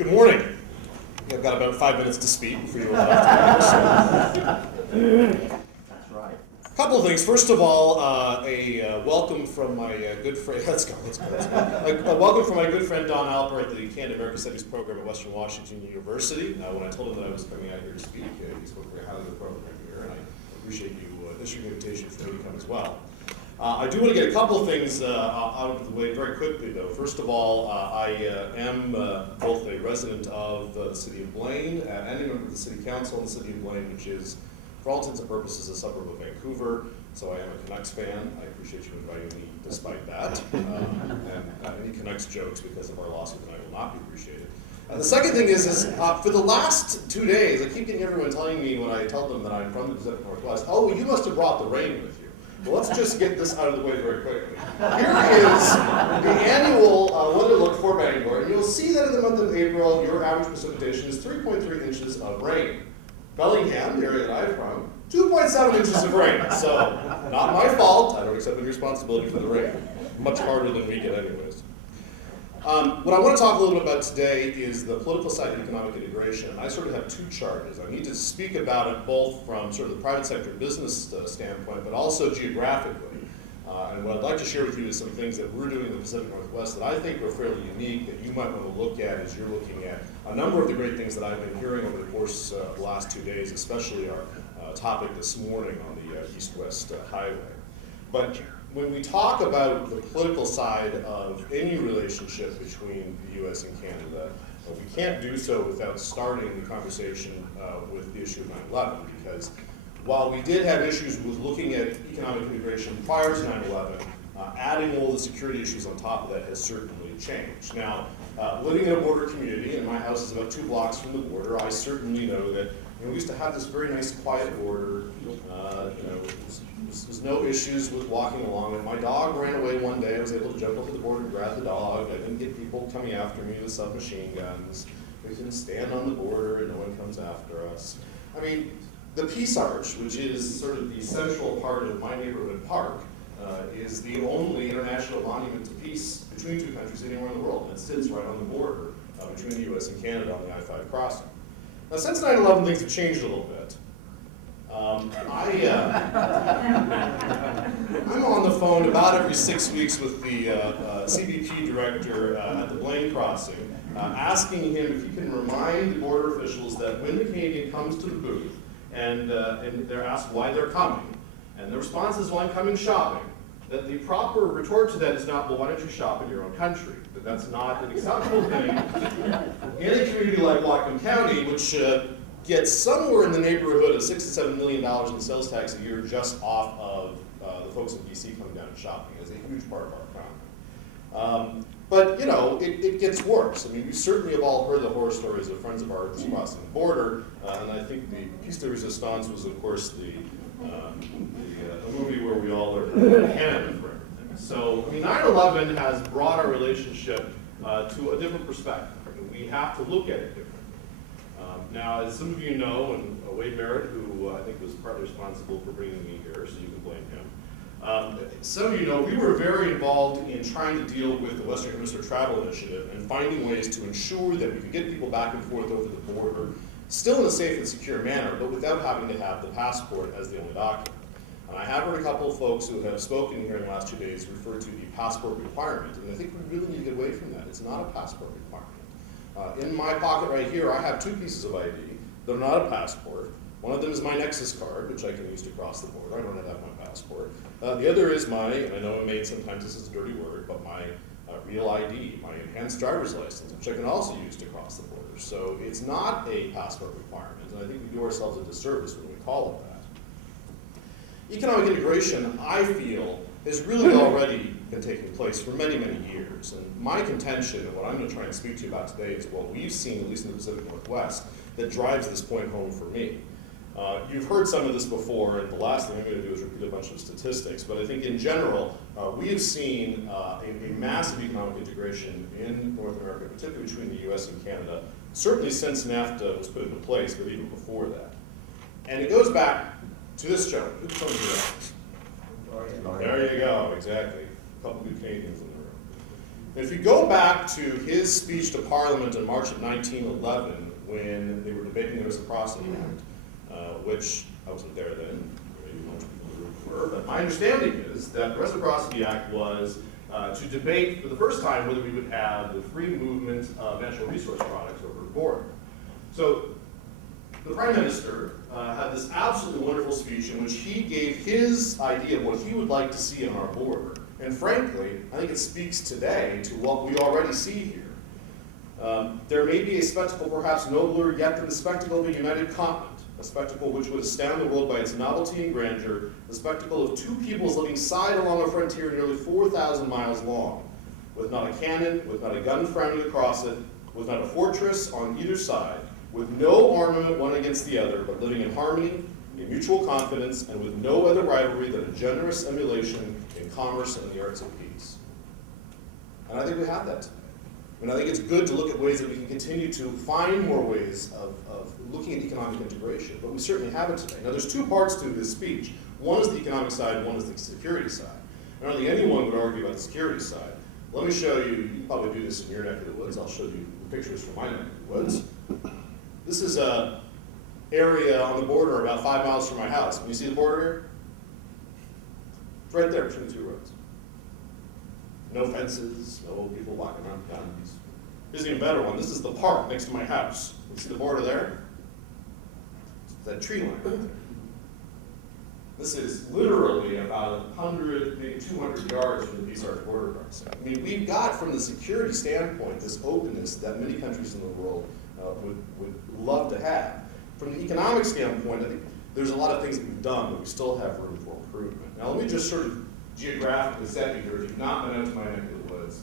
Good morning. I've got about 5 minutes to speak before you allowed to. That's right. A couple of things. First of all, a welcome from my good friend. Let's go. A welcome from my good friend Don Alper at the Canada American Studies program at Western Washington University. When I told him that I was coming out here to speak, he spoke very highly of the program here, and I appreciate you issuing an invitation for me to come as well. I do want to get a couple of things out of the way very quickly, though. First of all, I am both a resident of the city of Blaine and a member of the city council in the city of Blaine, which is, for all intents and purposes, a suburb of Vancouver. So I am a Canucks fan. I appreciate you inviting me despite that. And any Canucks jokes because of our lawsuit tonight will not be appreciated. The second thing is for the last 2 days, I keep getting everyone telling me when I tell them that I'm from the Pacific Northwest, oh, well, you must have brought the rain with you. Well, let's just get this out of the way very quickly. Here is the annual weather look for Bangor, and you'll see that in the month of April, your average precipitation is 3.3 inches of rain. Bellingham, the area that I'm from, 2.7 inches of rain. So, not my fault. I don't accept any responsibility for the rain. Much harder than we get anyways. What I want to talk a little bit about today is the political side of economic integration. I sort of have two charges. I need to speak about it both from sort of the private sector business standpoint, but also geographically. And what I'd like to share with you is some things that we're doing in the Pacific Northwest that I think are fairly unique that you might want to look at as you're looking at a number of the great things that I've been hearing over the course of the last 2 days, especially our topic this morning on the East-West Highway. But when we talk about the political side of any relationship between the U.S. and Canada, we can't do so without starting the conversation with the issue of 9/11, because while we did have issues with looking at economic integration prior to 9/11, adding all the security issues on top of that has certainly changed. Now, living in a border community, and my house is about 2 blocks from the border, I certainly know that we used to have this very nice quiet border. There's no issues with walking along it. My dog ran away one day. I was able to jump over the border and grab the dog. I didn't get people coming after me with submachine guns. We can stand on the border and no one comes after us. I mean, the Peace Arch, which is sort of the central part of my neighborhood park, is the only international monument to peace between two countries anywhere in the world. And it sits right on the border between the U.S. and Canada on the I-5 crossing. Now, since 9/11, things have changed a little bit. I'm on the phone about every 6 weeks with the CBP director at the Blaine crossing, asking him if he can remind the border officials that when the Canadian comes to the booth and they're asked why they're coming, and the response is, well, I'm coming shopping, that the proper retort to that is not, well, why don't you shop in your own country? That that's not an acceptable thing in a community like Whatcom County, which gets somewhere in the neighborhood of $6 to $7 million in sales tax a year just off of the folks in DC coming down and shopping. It's a huge part of our economy. But, it gets worse. I mean, we certainly have all heard the horror stories of friends of ours crossing the border, and I think the piece de resistance was, of course, the movie where we all learned Canada for everything. So, 9/11 has brought our relationship to a different perspective. We have to look at it differently. Now, as some of you know, and Wade Barrett, who I think was partly responsible for bringing me here, so you can blame him. Some of you know we were very involved in trying to deal with the Western Hemisphere Travel Initiative and finding ways to ensure that we could get people back and forth over the border, still in a safe and secure manner, but without having to have the passport as the only document. And I have heard a couple of folks who have spoken here in the last 2 days refer to the passport requirement, and I think we really need to get away from that. It's not a passport requirement. In my pocket right here, I have 2 pieces of ID. They're not a passport. One of them is my Nexus card, which I can use to cross the border. I don't have my passport. The other is my, and I know sometimes this is a dirty word, but my real ID, my enhanced driver's license, which I can also use to cross the border. So it's not a passport requirement, and I think we do ourselves a disservice when we call it that. Economic integration, I feel, has really already been taking place for many, many years. And my contention, and what I'm going to try and speak to you about today, is what we've seen, at least in the Pacific Northwest, that drives this point home for me. You've heard some of this before, and the last thing I'm going to do is repeat a bunch of statistics, but I think in general, we have seen a massive economic integration in North America, particularly between the U.S. and Canada, certainly since NAFTA was put into place, but even before that. And it goes back to this gentleman. Who can tell me who that is? There you go, exactly. A couple good Canadians in the room. If you go back to his speech to Parliament in March of 1911, when they were debating the Reciprocity Act, which I wasn't there then, maybe most people were, but my understanding is that the Reciprocity Act was to debate for the first time whether we would have the free movement of natural resource products over the border. So the Prime Minister had this absolutely wonderful speech in which he gave his idea of what he would like to see on our border. And frankly, I think it speaks today to what we already see here. There may be a spectacle perhaps nobler yet than the spectacle of a united continent, a spectacle which would astound the world by its novelty and grandeur, the spectacle of two peoples living side along a frontier nearly 4,000 miles long, with not a cannon, with not a gun frowning across it, with not a fortress on either side, with no armament one against the other, but living in harmony, in mutual confidence, and with no other rivalry than a generous emulation in commerce and the arts of peace. And I think we have that today. And I think it's good to look at ways that we can continue to find more ways of looking at economic integration, but we certainly have it today. Now there's two parts to this speech. One is the economic side, one is the security side. I don't think anyone would argue about the security side. Let me show you, you can probably do this in your neck of the woods, I'll show you pictures from my neck of the woods. This is an area on the border about 5 miles from my house. Can you see the border here? It's right there between the two roads. No fences, no people walking around with guns. Here's an even better one. This is the park next to my house. You see the border there? That tree line right there. This is literally about 100, maybe 200 yards from the Peace Arch border crossing. I mean, we've got, from the security standpoint, this openness that many countries in the world would love to have. From the economic standpoint, I think there's a lot of things that we've done, but we still have room for improvement. Now, let me just sort of geographically set you here, if you've not been out to my neck of the woods.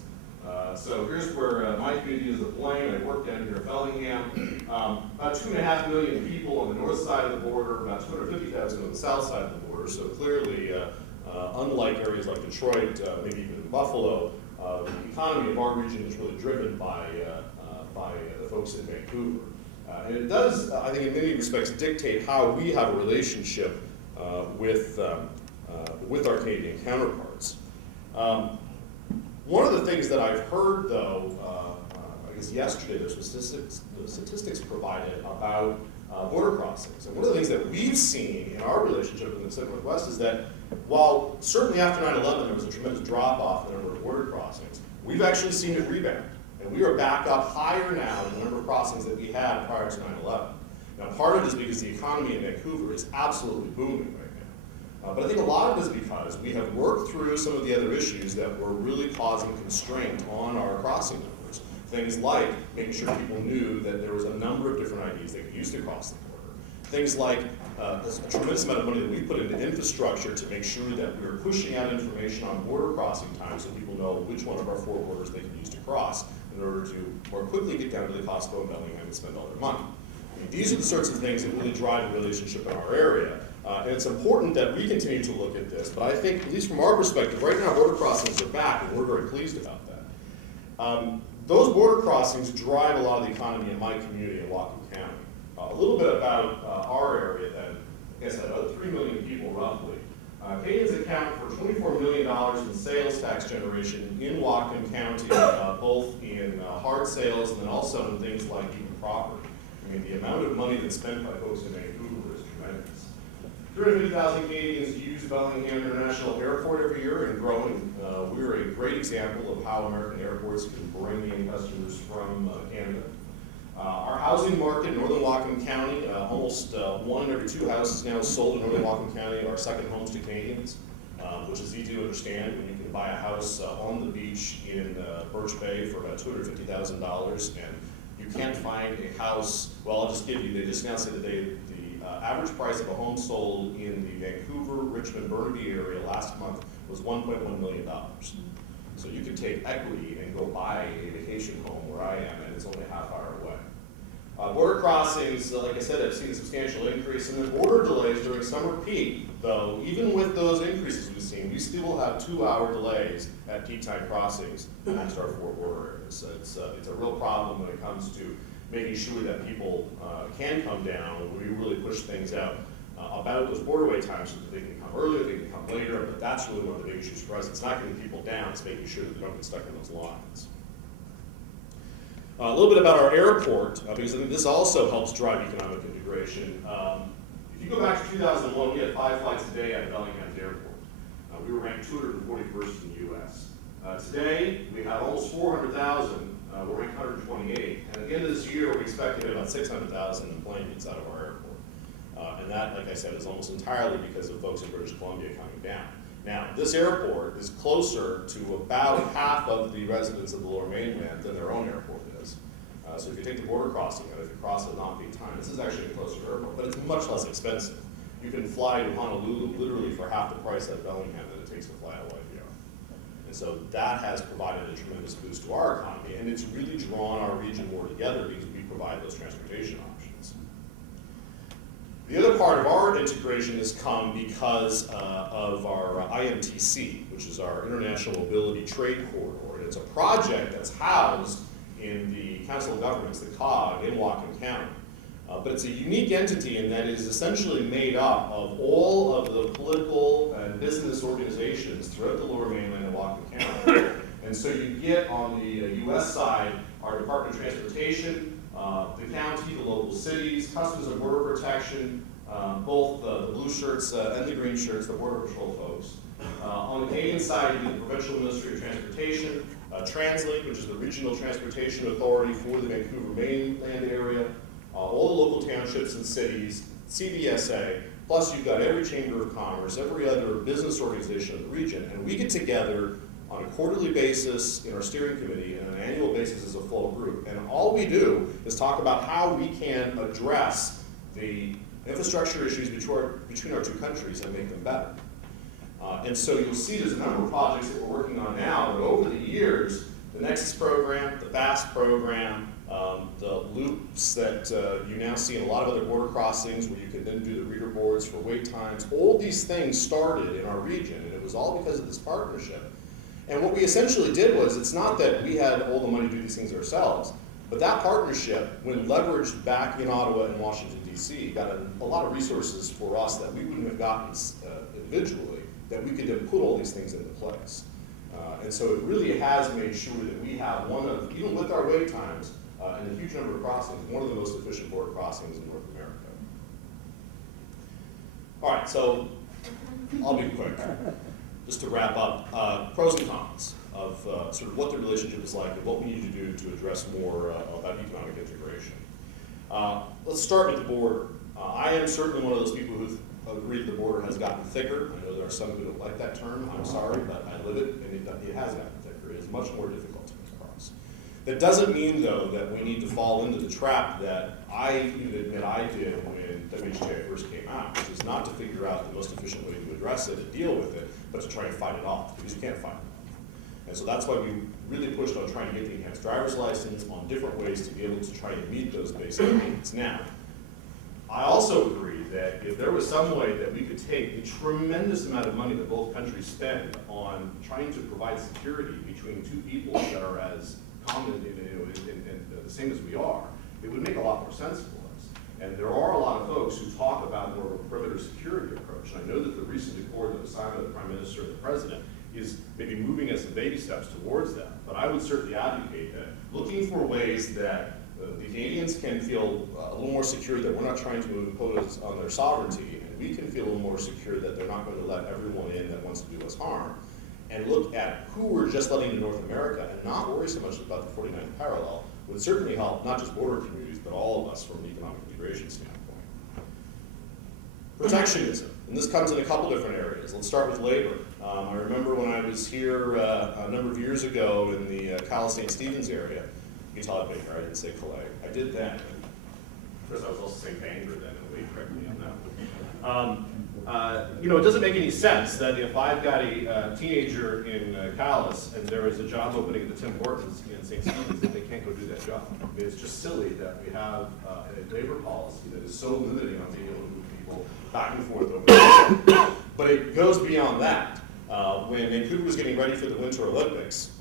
So here's where my community is deploying. I work down here at Bellingham. About 2.5 million people on the north side of the border, about 250,000 on the south side of the border. So clearly, unlike areas like Detroit, maybe even Buffalo, the economy of our region is really driven by the folks in Vancouver. And it does, I think in many respects, dictate how we have a relationship with our Canadian counterparts. One of the things that I've heard, though, I guess yesterday, there's statistics provided about border crossings. And one of the things that we've seen in our relationship in the Pacific Northwest is that while certainly after 9/11 there was a tremendous drop-off in the number of border crossings, we've actually seen it rebound. And we are back up higher now than the number of crossings that we had prior to 9/11. Now, part of it is because the economy in Vancouver is absolutely booming right now. But I think a lot of it is because we have worked through some of the other issues that were really causing constraint on our crossing numbers. Things like making sure people knew that there was a number of different IDs they could use to cross the border. Things like a tremendous amount of money that we put into infrastructure to make sure that we are pushing out information on border crossing times so people know which one of our 4 borders they can use to cross in order to more quickly get down to the Costco and Bellingham and spend all their money. I mean, these are the sorts of things that really drive the relationship in our area. And it's important that we continue to look at this. But I think, at least from our perspective, right now border crossings are back, and we're very pleased about that. Those border crossings drive a lot of the economy in my community in Whatcom County. A little bit about our area then. Like I said, about 3 million people roughly. Canadians account for $24 million in sales tax generation in Whatcom County, both in hard sales and then also in things like even property. I mean, the amount of money that's spent by folks in Vancouver is tremendous. 350,000 Canadians use Bellingham International Airport every year and growing. We're a great example of how American airports can bring in customers from Canada. Our housing market in northern Whatcom County, almost 1 in every 2 houses now sold in northern Whatcom County are second homes to Canadians, which is easy to understand when you can buy a house on the beach in Birch Bay for about $250,000, and you can't find a house. Well, I'll just give you, they just announced that the average price of a home sold in the Vancouver, Richmond, Burnaby area last month was $1.1 million. So you could take equity and go buy a vacation home where I am, and it's only a half hour away. Border crossings, like I said, I've seen a substantial increase, and then border delays during summer peak, though, even with those increases we've seen, we still have 2-hour delays at peak time crossings amongst our 4 border areas. So it's a real problem when it comes to making sure that people can come down. We really push things out. about those border wait times so that they can come earlier, they can come later, but that's really one of the big issues for us. It's not getting people down, it's making sure that they don't get stuck in those lines. A little bit about our airport, because I think this also helps drive economic integration. If you go back to 2001, we had 5 flights a day out of Bellingham's airport. We were ranked 241st in the U.S. Today, we have almost 400,000. We're ranked 128. And at the end of this year, we expect to get about 600,000 employments out of our airport. And that, like I said, is almost entirely because of folks in British Columbia coming down. Now, this airport is closer to about half of the residents of the Lower Mainland than their own airport is. So if you take the border crossing, and if you cross at non-peak time, this is actually a closer airport, but it's much less expensive. You can fly to Honolulu literally for half the price at Bellingham than it takes to fly out of here. And so that has provided a tremendous boost to our economy, and it's really drawn our region more together because we provide those transportation options. The other part of our integration has come because of our IMTC, which is our International Mobility Trade Corridor. And it's a project that's housed in the Council of Governments, the COG, in Whatcom County. But it's a unique entity in that it is essentially made up of all of the political and business organizations throughout the Lower Mainland and Whatcom County. And so you get on the U.S. side our Department of Transportation, the county, the local cities, Customs and Border Protection, both the blue shirts and the green shirts, the Border Patrol folks. On the Canadian side, you get the Provincial Ministry of Transportation, TransLink, which is the regional transportation authority for the Vancouver mainland area, all the local townships and cities, CVSA, plus you've got every Chamber of Commerce, every other business organization of the region, and we get together on a quarterly basis in our steering committee and on an annual basis as a full group. And all we do is talk about how we can address the infrastructure issues between our two countries and make them better. And so you'll see there's a number of projects that we're working on now, but over the years, the Nexus program, the FAST program, the loops that you now see in a lot of other border crossings where you can then do the reader boards for wait times, all these things started in our region, and it was all because of this partnership. And what we essentially did was, it's not that we had all the money to do these things ourselves, but that partnership, when leveraged back in Ottawa and Washington, D.C., got a lot of resources for us that we wouldn't have gotten individually, that we could then put all these things into place. And so it really has made sure that we have one of, even with our wait times and a huge number of crossings, one of the most efficient border crossings in North America. All right, so I'll be quick. Just to wrap up, pros and cons of sort of what the relationship is like and what we need to do to address more about economic integration. Let's start with the border. I am certainly one of those people who agree that the border has gotten thicker. I know there are some who don't like that term. I'm sorry, but I live it, and it has gotten thicker. It is much more difficult to get across. That doesn't mean, though, that we need to fall into the trap that I even admit I did when WHTI first came out, which is not to figure out the most efficient way to address it and deal with it, but to try and fight it off, because you can't fight it off. And so that's why we really pushed on trying to get the enhanced driver's license, on different ways to be able to try and meet those basic needs. Now, I also agree that if there was some way that we could take the tremendous amount of money that both countries spend on trying to provide security between two people that are as common and the same as we are, it would make a lot more sense for us. And there are a lot of folks who talk about more of a perimeter security approach. And I know that the recent accord that was signed by the Prime Minister and the President is maybe moving us in baby steps towards that. But I would certainly advocate that, looking for ways that the Canadians can feel a little more secure that we're not trying to impose on their sovereignty, and we can feel a little more secure that they're not going to let everyone in that wants to do us harm, and look at who we're just letting in North America and not worry so much about the 49th parallel would certainly help not just border communities, but all of us from an economic integration standpoint. Protectionism, and this comes in a couple different areas. Let's start with labor. I remember when I was here a number of years ago in the Cal St. Stephen's area. You can tell I Baker, I didn't say Calais. I did then. Of course, I was also saying Bangor then, and we correct me on that. It doesn't make any sense that if I've got a teenager in Calais and there is a job opening at the Tim Hortons in St. Stephen's, that they can't go do that job. I mean, it's just silly that we have a labor policy that is so limiting on being able to move people back and forth over there. But it goes beyond that. When Vancouver was getting ready for the Winter Olympics,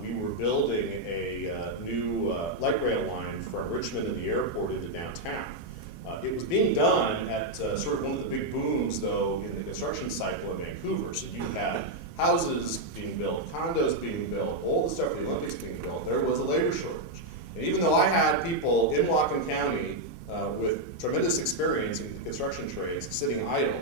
we were building a new light rail line from Richmond to the airport into downtown. It was being done at sort of one of the big booms, though, in the construction cycle in Vancouver. So you had houses being built, condos being built, all the stuff for the Olympics being built. There was a labor shortage. And even though I had people in Whatcom County with tremendous experience in the construction trades sitting idle,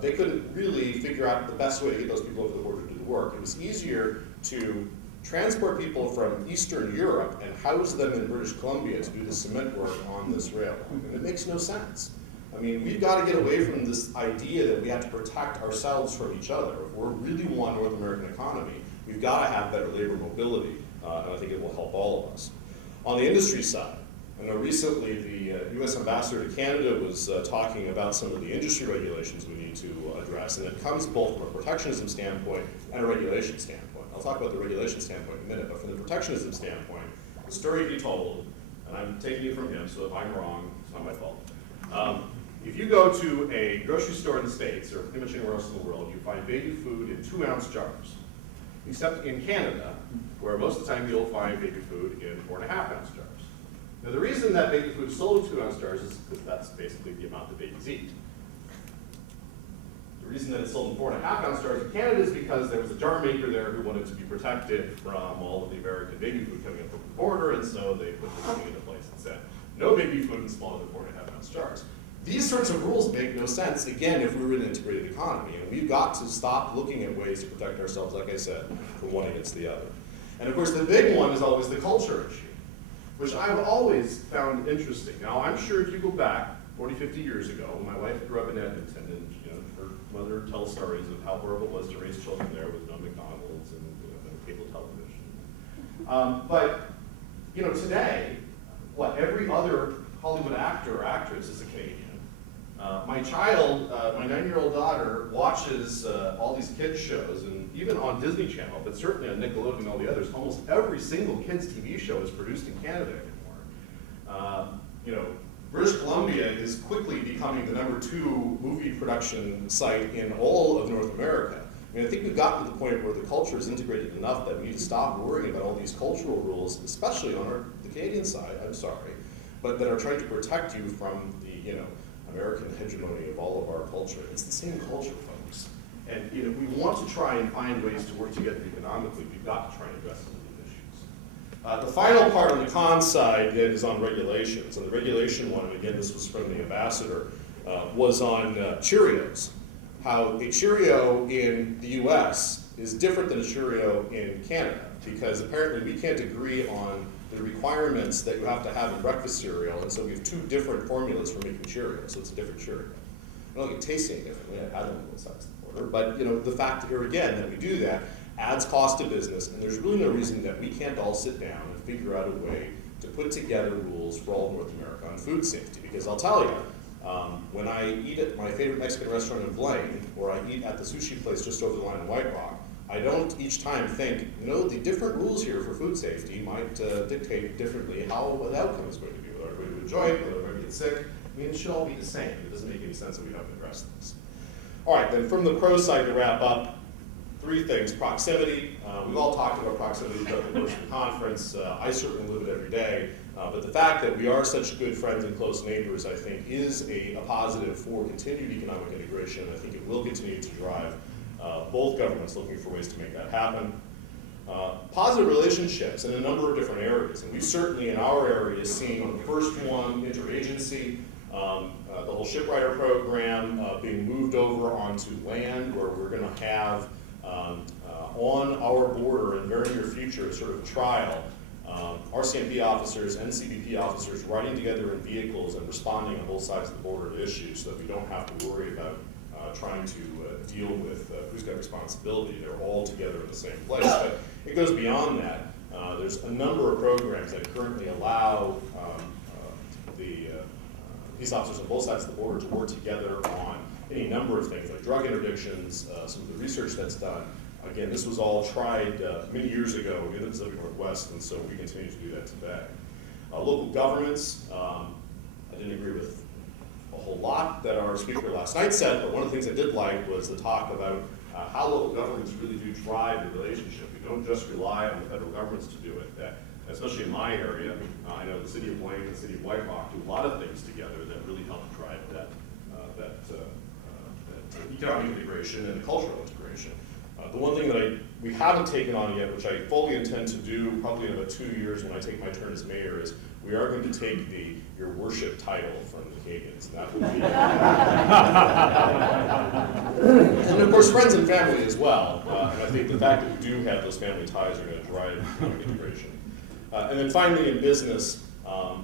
they couldn't really figure out the best way to get those people over the border to do the work. It was easier to transport people from Eastern Europe and house them in British Columbia to do the cement work on this railroad. And it makes no sense. I mean, we've got to get away from this idea that we have to protect ourselves from each other. If we really want North American economy, we've got to have better labor mobility, and I think it will help all of us. On the industry side, I know recently the U.S. Ambassador to Canada was talking about some of the industry regulations we need to address, and it comes both from a protectionism standpoint and a regulation standpoint. I'll talk about the regulation standpoint in a minute, but from the protectionism standpoint, the story he told, and I'm taking it from him, so if I'm wrong, it's not my fault. If you go to a grocery store in the States, or pretty much anywhere else in the world, you find baby food in 2-ounce jars. Except in Canada, where most of the time you'll find baby food in 4.5-ounce jars. Now the reason that baby food is sold in 2-ounce jars is because that's basically the amount that babies eat. The reason that it's sold in 4.5-ounce jars in Canada is because there was a jar maker there who wanted to be protected from all of the American baby food coming up from the border, and so they put this thing into place and said, no baby food in smaller than 4.5-ounce jars. These sorts of rules make no sense, again, if we were in an integrated economy, and we've got to stop looking at ways to protect ourselves, like I said, from one against the other. And of course, the big one is always the culture issue, which I've always found interesting. Now, I'm sure if you go back 40, 50 years ago, my wife grew up in Edmonton, and her mother tells stories of how horrible it was to raise children there with no McDonald's and no cable television. But today, every other Hollywood actor or actress is a Canadian. My child, my 9-year-old daughter, watches all these kids shows, and even on Disney Channel, but certainly on Nickelodeon and all the others, almost every single kids' TV show is produced in Canada anymore. British Columbia is quickly becoming the #2 movie production site in all of North America. I mean, I think we've gotten to the point where the culture is integrated enough that we need to stop worrying about all these cultural rules, especially on the Canadian side, I'm sorry, but that are trying to protect you from the, American hegemony of all of our culture. It's the same culture, folks. And we want to try and find ways to work together economically. We've got to try and address some of these issues. The final part on the con side then is on regulations. And the regulation one, and again, this was from the ambassador, was on Cheerios. How a Cheerio in the US is different than a Cheerio in Canada, because apparently we can't agree on the requirements that you have to have in breakfast cereal, and so we have 2 different formulas for making Cheerios, so it's a different Cheerio. I don't think it tastes any differently. I had them on both sides of the border, but the fact here again that we do that adds cost to business, and there's really no reason that we can't all sit down and figure out a way to put together rules for all of North America on food safety. Because I'll tell you, when I eat at my favorite Mexican restaurant in Blaine, or I eat at the sushi place just over the line in White Rock, I don't each time think, the different rules here for food safety might dictate differently how the outcome is going to be, whether we're going to enjoy it, whether we're going to get sick. I mean, it should all be the same. It doesn't make any sense that we haven't addressed this. All right, then from the pro side to wrap up, 3 things. Proximity. We've all talked about proximity throughout the course of the conference. I certainly live it every day. But the fact that we are such good friends and close neighbors, I think, is a positive for continued economic integration. I think it will continue to drive both governments looking for ways to make that happen. Positive relationships in a number of different areas. And we've certainly in our area seen on the first one, interagency, the whole shipwriter program being moved over onto land, where we're going to have on our border in very near future sort of trial, RCMP officers and CBP officers riding together in vehicles and responding on both sides of the border to issues, so that we don't have to worry about trying to deal with who's got responsibility. They're all together in the same place. But it goes beyond that. There's a number of programs that currently allow the police officers on both sides of the border to work together on any number of things, like drug interdictions, some of the research that's done. Again, this was all tried many years ago in the Pacific Northwest, and so we continue to do that today. Local governments, I didn't agree with a whole lot that our speaker last night said, but one of the things I did like was the talk about how local governments really do drive the relationship. We don't just rely on the federal governments to do it, that especially in my area, I know the city of Wayne and the city of Whitehawk do a lot of things together that really help drive that economic integration and cultural integration. The one thing that we haven't taken on yet, which I fully intend to do probably in about 2 years when I take my turn as mayor, is we are going to take your worship title from the Canadians. That would be, and of course friends and family as well. And I think the fact that we do have those family ties are going to drive economic integration. And then finally in business,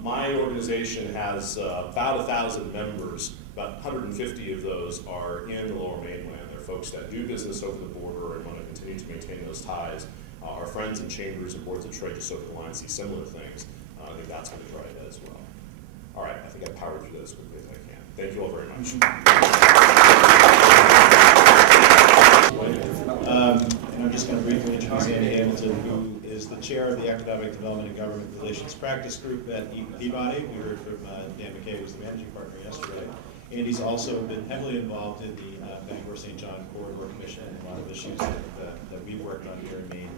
my organization has about 1,000 members. About 150 of those are in the Lower Mainland. They're folks that do business over the border and want to continue to maintain those ties. Our friends in chambers and boards of trade just over the line see similar things. I think that's going to drive that as well. All right, I think I've powered through that as quickly as I can. Thank you all very much. And I'm just going to briefly introduce Andy Hamilton, who is the chair of the Economic Development and Government Relations Practice Group at Eaton Peabody. We heard from Dan McKay, who was the managing partner yesterday. Andy's also been heavily involved in the Bangor St. John Corridor Commission and a lot of issues that we've worked on here in Maine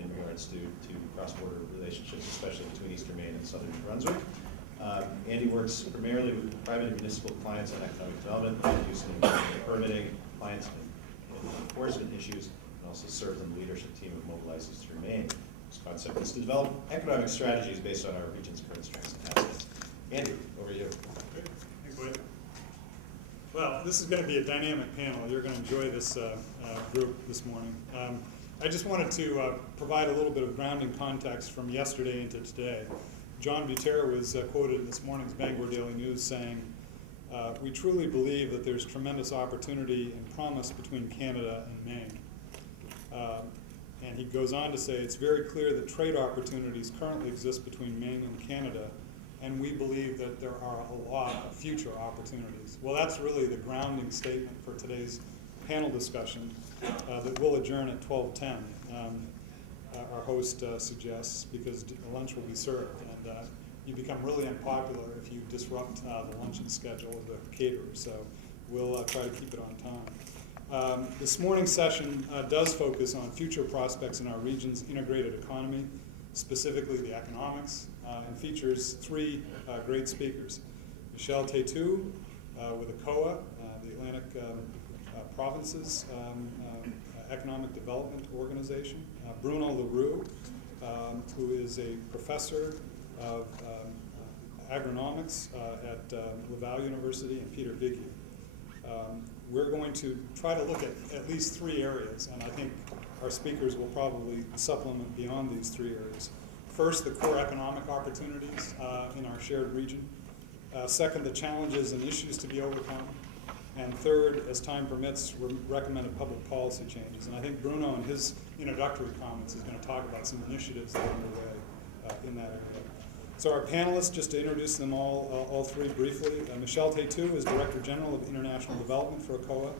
in regards to cross-border relationships, especially between Eastern Maine and Southern New Brunswick. Andy works primarily with private and municipal clients on economic development, land use and permitting, compliance and enforcement issues, and also serves on the leadership team of Mobilize Eastern Maine. This concept is to develop economic strategies based on our region's current strengths and assets. Andy, over to you. Great. Thanks, Wade. Well, this is going to be a dynamic panel. You're going to enjoy this group this morning. I just wanted to provide a little bit of grounding context from yesterday into today. John Butera was quoted in this morning's Bangor Daily News saying, we truly believe that there's tremendous opportunity and promise between Canada and Maine. And he goes on to say, it's very clear that trade opportunities currently exist between Maine and Canada, and we believe that there are a lot of future opportunities. Well, that's really the grounding statement for today's panel discussion that will adjourn at 12:10. Our host suggests, because lunch will be served, and you become really unpopular if you disrupt the luncheon schedule of the caterer. So we'll try to keep it on time. This morning's session does focus on future prospects in our region's integrated economy, specifically the economics, and features three great speakers. Michelle Taytu with ACOA, the Atlantic Provinces Economic Development Organization. Bruno Larue, who is a professor of agronomics at Laval University, and Peter Viggy. We're going to try to look at least three areas, and I think our speakers will probably supplement beyond these three areas. First, the core economic opportunities in our shared region. Second, the challenges and issues to be overcome. And third, as time permits, recommended public policy changes. And I think Bruno, in his introductory comments, is going to talk about some initiatives that are underway in that area. So our panelists, just to introduce them all three briefly. Michelle Taytu is Director General of International Development for ACOA,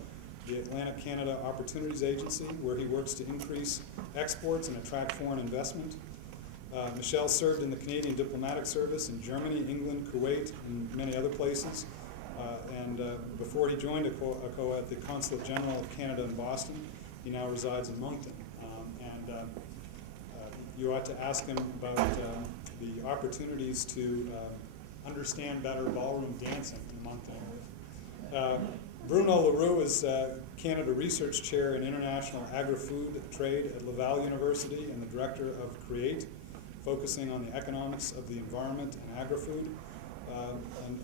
the Atlantic Canada Opportunities Agency, where he works to increase exports and attract foreign investment. Michelle served in the Canadian Diplomatic Service in Germany, England, Kuwait, and many other places. And before he joined ACOA at the Consulate General of Canada in Boston, he now resides in Moncton. You ought to ask him about the opportunities to understand better ballroom dancing in the Moncton area. Bruno Larue is Canada Research Chair in International Agri-Food Trade at Laval University and the Director of CREATE, focusing on the economics of the environment and agri-food.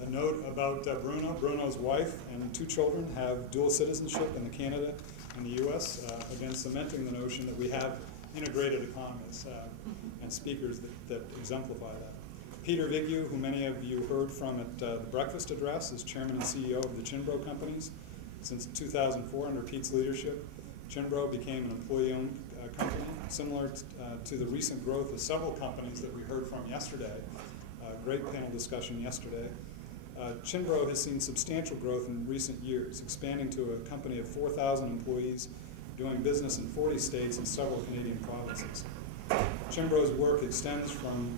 A note about Bruno. Bruno's wife and two children have dual citizenship in Canada and the U.S., again cementing the notion that we have integrated economies and speakers that exemplify that. Peter Viggy, who many of you heard from at the breakfast address, is Chairman and CEO of the Chinbro Companies. Since 2004, under Pete's leadership, Chinbro became an employee-owned company, similar to the recent growth of several companies that we heard from yesterday. Great panel discussion yesterday. Chinbro has seen substantial growth in recent years, expanding to a company of 4,000 employees, doing business in 40 states and several Canadian provinces. Chinbro's work extends from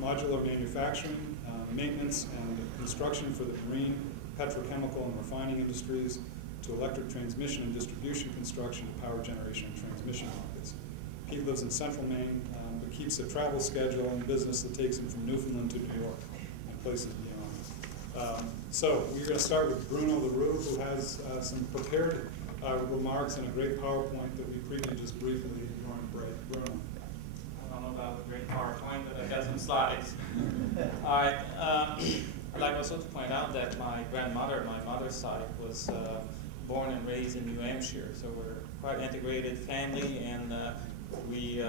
modular manufacturing, maintenance and construction for the marine, petrochemical and refining industries, to electric transmission and distribution construction, power generation and transmission markets. Pete lives in central Maine, but keeps a travel schedule and business that takes them from Newfoundland to New York and places beyond. So we're going to start with Bruno Larue, who has some prepared remarks and a great PowerPoint that we previewed just briefly during break. Bruno. I don't know about a great PowerPoint, but I got some slides. All right. I'd like also to point out that my grandmother, my mother's side, was born and raised in New Hampshire, so we're quite integrated family, and we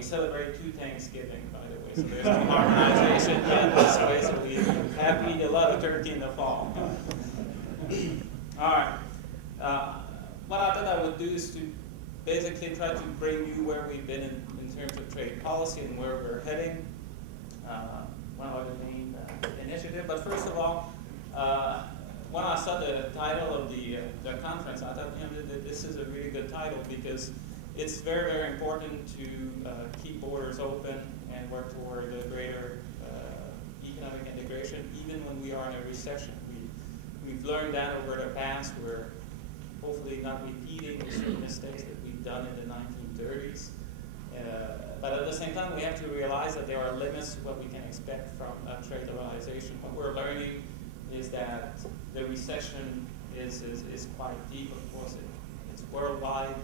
celebrate 2 Thanksgiving, by the way, so there's no harmonization yet this way, so we have to eat a lot of turkey in the fall. All right. What I thought I would do is to basically try to bring you where we've been in terms of trade policy and where we're heading. One of the main initiatives. But first of all, when I saw the title of the conference, I thought, that this is a really good title because it's very, very important to keep borders open and work toward a greater economic integration, even when we are in a recession. We've learned that over the past. We're hopefully not repeating the certain mistakes that we've done in the 1930s. But at the same time, we have to realize that there are limits to what we can expect from trade liberalization. What we're learning is that the recession is quite deep, of course. It's worldwide.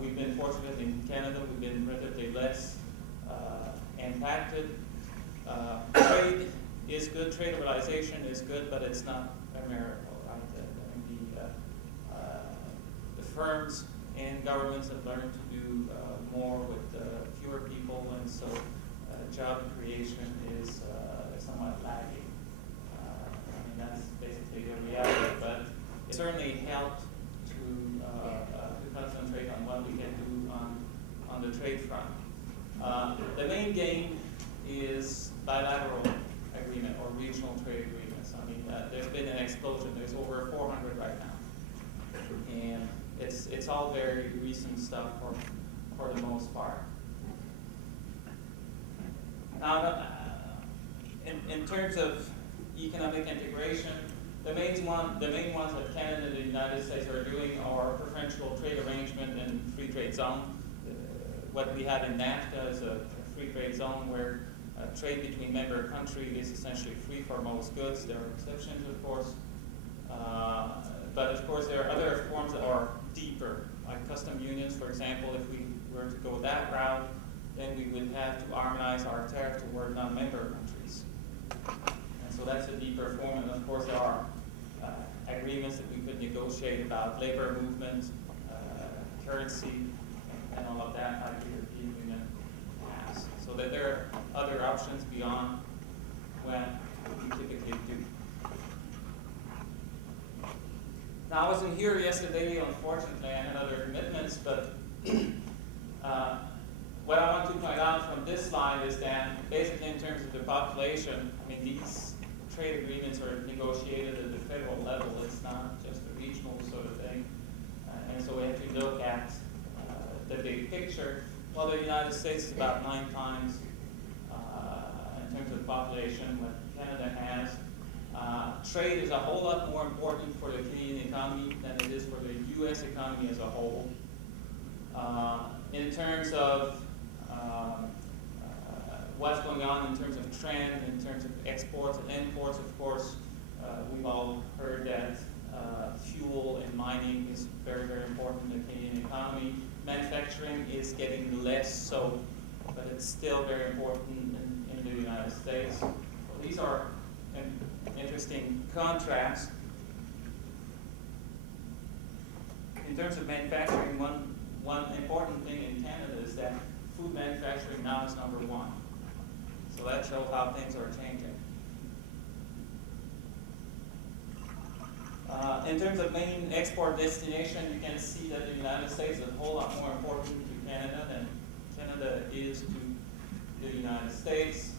We've been fortunate in Canada. We've been relatively less impacted. Trade is good. Trade liberalization is good, but it's not a miracle, right? The firms and governments have learned to do more with fewer people, and so job creation is somewhat lagging. That's basically the reality, but it certainly helped to concentrate on what we can do on the trade front. The main game is bilateral agreement or regional trade agreements. There's been an explosion. There's over 400 right now, and it's all very recent stuff for the most part. Now, in terms of economic integration, the main ones that Canada and the United States are doing are preferential trade arrangement and free trade zone. What we have in NAFTA is a free trade zone where trade between member countries is essentially free for most goods. There are exceptions, of course. But of course, there are other forms that are deeper, like custom unions, for example. If we were to go that route, then we would have to harmonize our tariff toward non-member countries. And so that's a deeper form. And of course, there are agreements that we could negotiate about labor movement, currency, and all of that, like the European Union has. So that there are other options beyond what we typically do. Now, I wasn't here yesterday, unfortunately. I had other commitments, but what I want to point out from this slide is that basically in terms of the population, these trade agreements are negotiated at the federal level. It's not just a regional sort of thing. And so we have to look at the big picture. Well, the United States is about 9 times in terms of population what Canada has. Trade is a whole lot more important for the Canadian economy than it is for the U.S. economy as a whole. In terms of what's going on in terms of trend, in terms of exports and imports, of course, we've all heard that fuel and mining is very, very important in the Canadian economy. Manufacturing is getting less so, but it's still very important in the United States. So these are an interesting contrast. In terms of manufacturing, one important thing in Canada is that food manufacturing now is #1. So that shows how things are changing. In terms of main export destination, you can see that the United States is a whole lot more important to Canada than Canada is to the United States.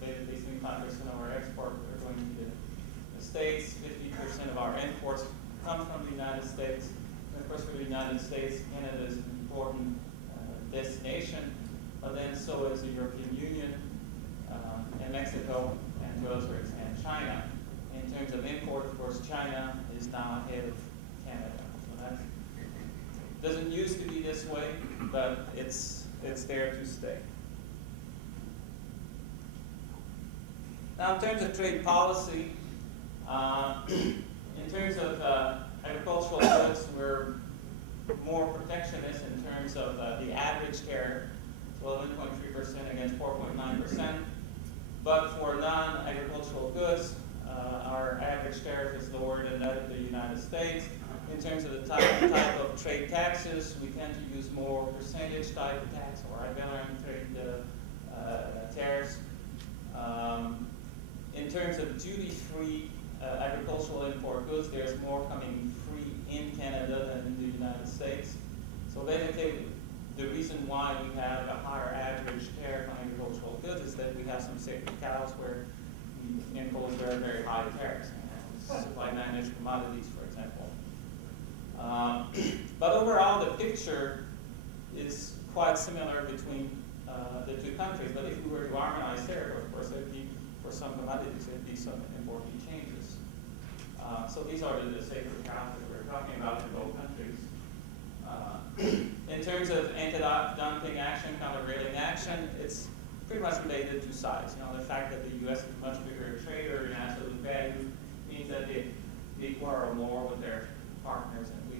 Basically 75% of our exports are going to the States. 50% of our imports come from the United States. And of course, for the United States, Canada is an important destination, but then so is the European Union and Mexico, and to a lesser extent China. In terms of import, of course, China is now ahead of Canada. So that doesn't used to be this way, but it's it's there to stay. Now, in terms of trade policy, in terms of agricultural goods, we're more protectionist in terms of the average tariff, 11.3% against 4.9%. But for non-agricultural goods, our average tariff is lower than that of the United States. In terms of the type of trade taxes, we tend to use more percentage type of tax or Bellingham trade tariffs. In terms of duty-free agricultural import goods, there's more coming free in Canada than in the United States. So basically, the reason why we have a higher average tariff on agricultural goods is that we have some sacred cows where we impose very, very high tariffs. Supply managed commodities, for example. But overall, the picture is quite similar between the two countries. But if we were to harmonize tariff, of course, there'd be, for some commodities, there'd be some important changes. So these are the sacred cows that we're talking about in both countries. In terms of anti-dumping action, countervailing action, it's pretty much related to size. You know, the fact that the U.S. is a much bigger trader in absolute value means that they quarrel more with their partners than we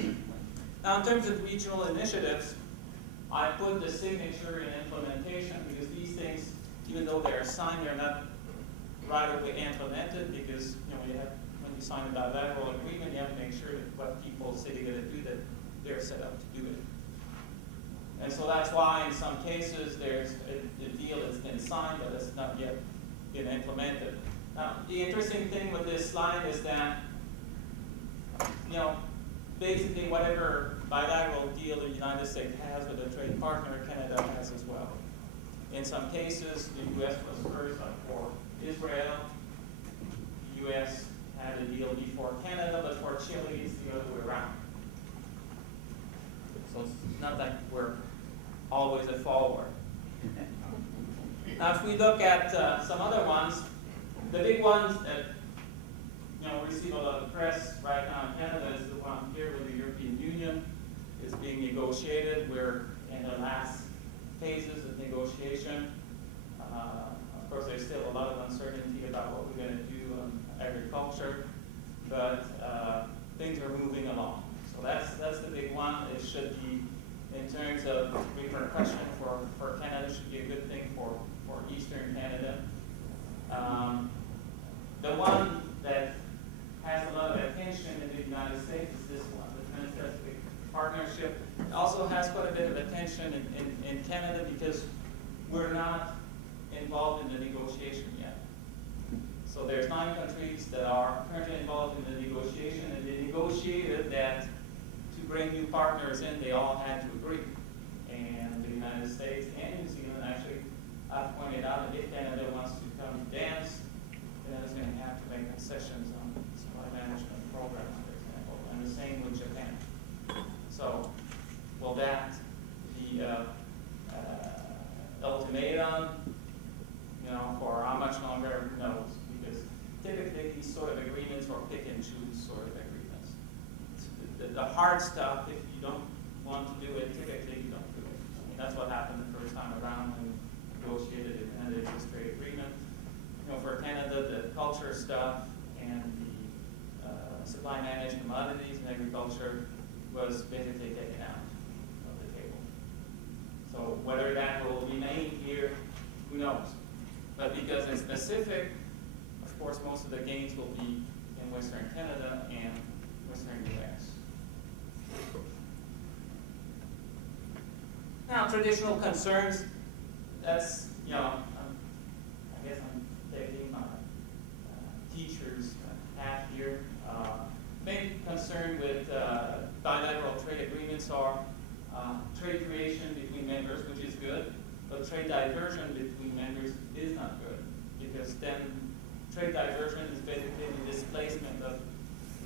do. Now, in terms of regional initiatives, I put the signature in implementation because these things, even though they're signed, they're not right away implemented because you have, when you sign a bilateral agreement, you have to make sure that what people say they're going to do, that they're set up to do it. And so that's why in some cases there's a deal that's been signed but it's not yet been implemented. Now, the interesting thing with this slide is that, basically whatever bilateral deal the United States has with a trade partner, Canada has as well. In some cases, the U.S. was first, like for Israel. The U.S. had a deal before Canada, but for Chile, it's the other way around. So it's not like we're always a forward. Now, if we look at some other ones, the big ones that receive a lot of press right now in Canada is the one here with the European Union. It's being negotiated. We're in the last phases of negotiation. Of course, there's still a lot of uncertainty about what we're going to do on agriculture, but things are moving along. So that's the big one. It should be, in terms of repercussion for Canada, should be a good thing for Eastern Canada. The one that has a lot of attention in the United States is this one, the Trans-Pacific Partnership. It also has quite a bit of attention in Canada because we're not involved in the negotiation yet. So there's 9 countries that are currently involved in the negotiation, and they negotiated that to bring new partners in, they all had to agree. And the United States and New Zealand actually have pointed out that if Canada wants to come dance, Canada's going to have to make concessions on supply management programs, for example, and the same with Japan. So will that be ultimatum, for how much longer? Who knows? Because typically these sort of agreements are pick and choose sort of agreements. The hard stuff, if you don't want to do it, typically you don't do it. I mean, that's what happened the first time around when we negotiated the Canada Free Trade Agreement. For Canada, the culture stuff and the supply managed commodities and agriculture was basically taken out of the table. So whether that will remain here, who knows? But because it's Pacific, of course, most of the gains will be in Western Canada and Western US. Now, traditional concerns, that's, I guess I'm taking my teacher's hat here. Main concern with bilateral trade agreements are trade creation between members, which is good, but trade diversion between members is not good, because then trade diversion is basically the displacement of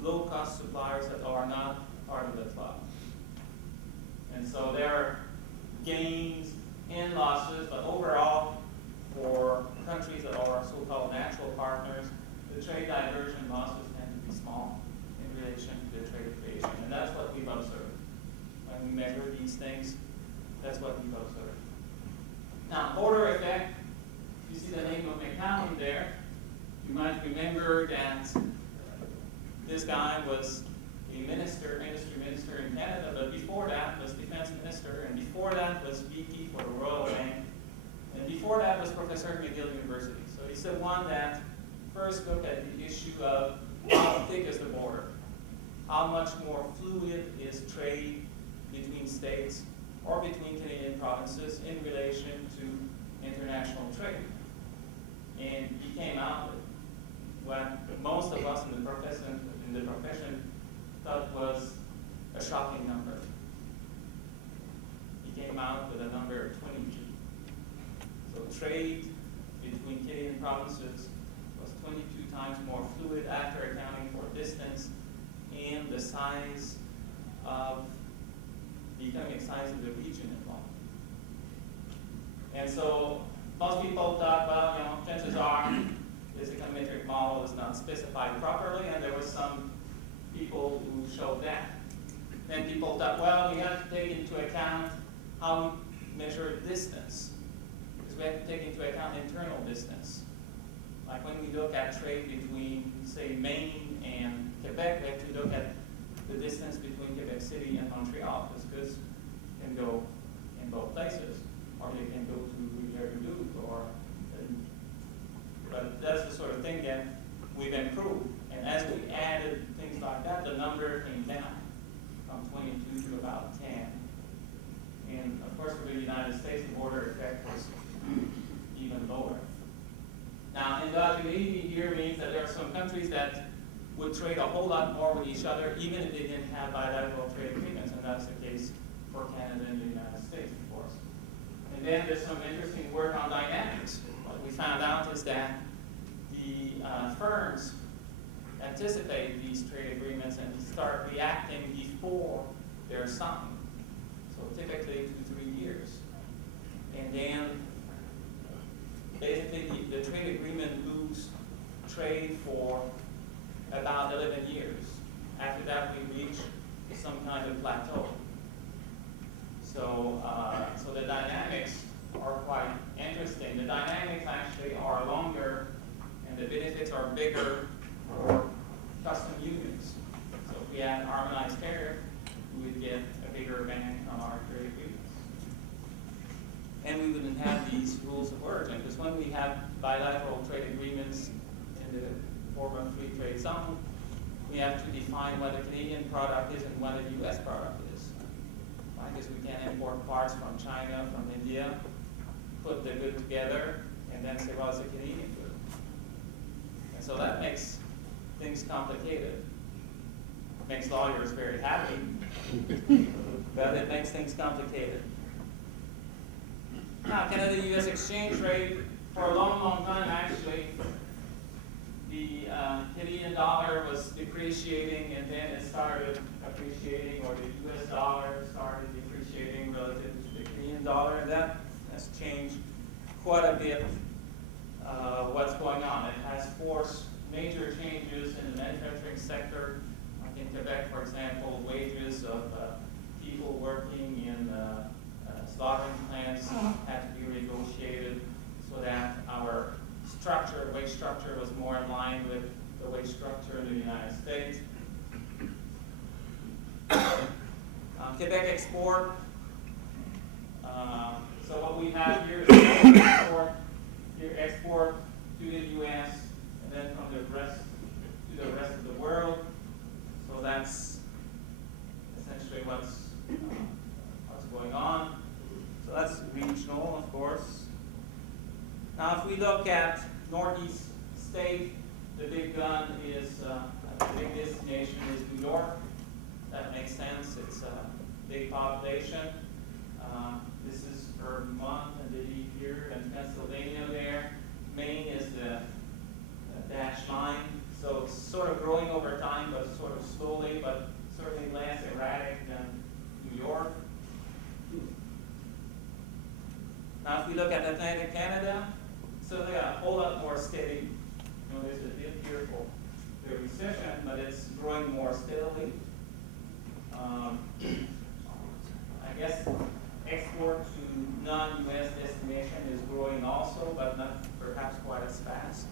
low-cost suppliers that are not part of the club. And so there are gains and losses, but overall, for countries that are so-called natural partners, the trade diversion losses tend to be small in relation to the trade creation. And that's what we've observed. When border effect, you see the name of McCown there. You might remember that this guy was a industry minister in Canada, but before that was defense minister, and before that was VP for the Royal Bank, and before that was professor at McGill University. So he's the one that first looked at the issue of how thick is the border, how much more fluid is trade between states or between Canadian provinces in relation to international trade. And he came out with what most of us in the profession thought was a shocking number. He came out with a number of 22. So trade between Canadian provinces was 22 times more fluid after accounting for distance and the size of the economic size of the region involved. And so most people thought, well, you know, chances are this econometric model is not specified properly, and there was some people who showed that. Then people thought, well, we have to take into account how we measure distance, because we have to take into account internal distance. Like when we look at trade between, say, Maine and Quebec, we have to look at the distance between Quebec City and Montreal, because goods can go in both places, or they can go to Rivière-du-Loup, but that's the sort of thing that we've improved. And as we added things like that, the number came down from 22 to about 10. And of course, for the United States, the border effect was even lower. Now, endogeneity here means that there are some countries that would trade a whole lot more with each other, even if they didn't have bilateral trade agreements, and that's the case for Canada and the United States, of course. And then there's some interesting work on dynamics. What we found out is that the firms anticipate these trade agreements and start reacting before they're signed. So typically 2-3 years. And then basically the trade agreement moves trade for about 11 years. After that we reach some kind of plateau. So, so the dynamics are quite interesting. The dynamics actually are longer and the benefits are bigger for custom unions. So if we had harmonized tariff, we would get a bigger bang on our trade agreements. And we wouldn't have these rules of origin, because when we have bilateral trade agreements in the form of free trade zone, we have to define what a Canadian product is and what a US product is. Right? Because we can't import parts from China, from India, put the good together, and then say, well, it's a Canadian good. And so that makes things complicated. Makes lawyers very happy, but it makes things complicated. Now, Canada-US exchange rate, for a long, long time, actually, the Canadian dollar was depreciating, and then it started appreciating, or the US dollar started depreciating relative to the Canadian dollar, and that has changed quite a bit what's going on. It has forced major changes in the manufacturing sector. Like in Quebec, for example, wages of people working in slaughtering plants had to be renegotiated so that our structure, wage structure, was more in line with the wage structure in the United States. Quebec export. So what we have here is export to the U.S. and then from the rest to the rest of the world. So that's essentially what's going on. So that's regional, of course. Now, if we look at Northeast state, the big gun is the big destination is New York. That makes sense. It's a big population. This is Vermont and the deep here, and Pennsylvania there. Maine is the dashed line. So it's sort of growing over time, but sort of slowly, but certainly less erratic than New York. Now, if we look at Atlantic Canada, so they got a whole lot more steady. You know, there's a dip here for the recession, but it's growing more steadily. I guess export to non-US destination is growing also, but not perhaps quite as fast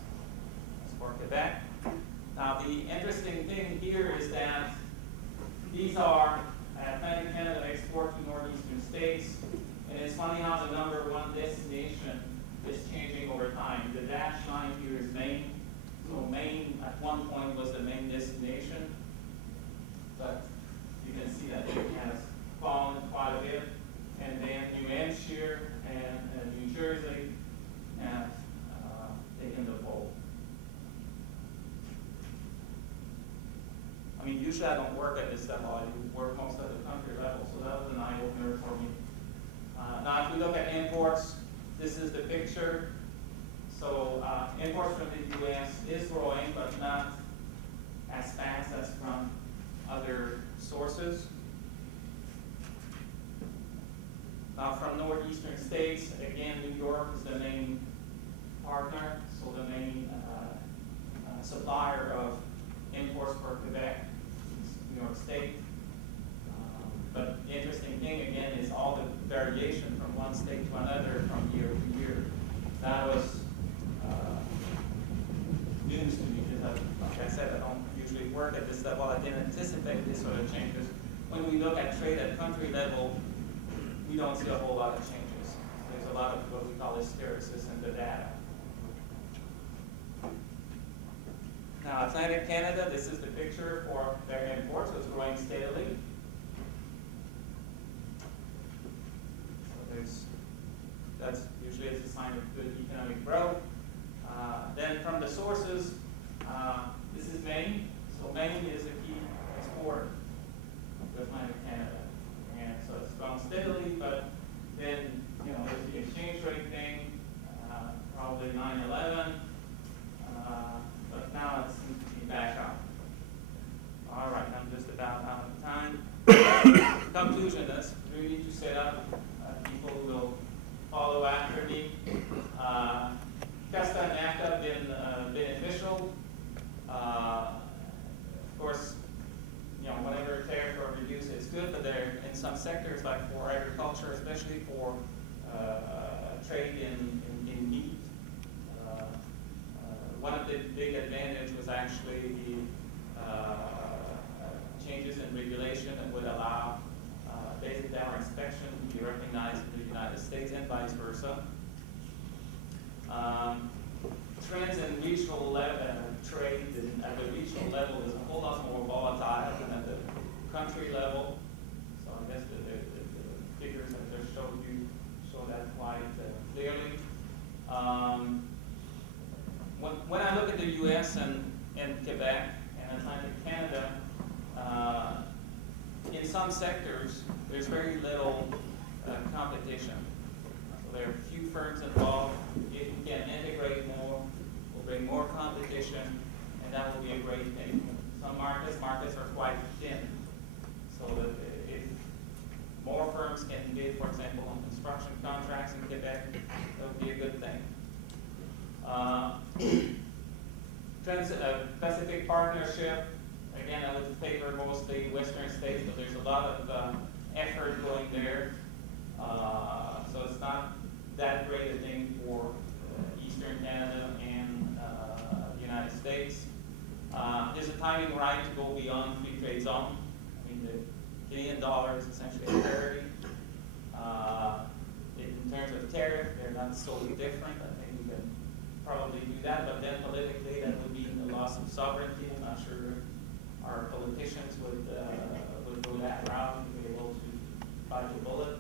as for Quebec. Now the interesting thing here is that these are Atlantic Canada export to northeastern states, and it's funny how the number one destination is changing over time. The dashed line here is Maine. So Maine at one point was the main destination, but you can see that it has fallen quite a bit. And then New Hampshire and New Jersey have taken the pole. I mean, usually I don't work at this level. I do work most at the country level, so that was an eye-opener for me. Now, if we look at imports, this is the picture. So imports from the U.S. is growing, but not as fast as from other sources. Now, from northeastern states, again, New York is the main partner, so the main supplier of imports for Quebec, New York State. But the interesting thing, again, is all the variation from one state to another from year to year. That was news to me because, like I said, I don't usually work at this level. I didn't anticipate this sort of changes. When we look at trade at country level, we don't see a whole lot of changes. There's a lot of what we call hysteresis in the data. Now, Atlantic Canada, this is the picture for their imports. It's growing steadily. So that's usually it's a sign of good economic growth. Then from the sources, this is Maine. So Maine is a key exporter to Atlantic Canada. And so it's gone steadily, but then, you know, there's the exchange rate thing, probably 9/11, but now it seems to be back up. All right, I'm just about out of time. Conclusion, that's really to set up people who will follow after me. CASTA and NAFTA have been beneficial. Of course, you know, whatever tariff or reduce is good, but they're in some sectors, like for agriculture, especially for trade in meat. One of the big advantages was actually the changes in regulation that would allow basic dower inspection to be recognized in the United States and vice versa. Trends in regional trade at the regional level is a whole lot more volatile than at the country level. So I guess the figures that I just showed you show that quite clearly. When I look at the U.S. and Quebec and Atlantic Canada, in some sectors there's very little competition. So there are few firms involved. If we can integrate more, we'll bring more competition, and that will be a great thing. Some markets are quite thin, so that if more firms can bid, for example, on construction contracts in Quebec, that would be a good thing. Pacific Partnership, again, I would favor mostly Western states, but there's a lot of effort going there. So it's not that great a thing for Eastern Canada and the United States. There's a timing right to go beyond free trade zone. I mean, the Canadian dollar is essentially a parity. In terms of tariff, they're not so different. I think we can probably do that, but then politically, that would mean the loss of sovereignty. I'm not sure our politicians would go that route and be able to bite the bullet.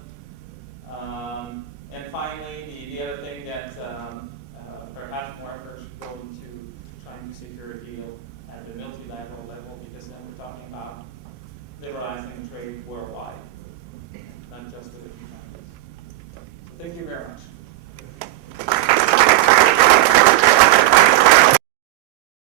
And finally, the other thing that perhaps more effort should go into trying to secure a deal at the multilateral level, because then we're talking about liberalizing trade worldwide, not just with a few countries. Thank you very much.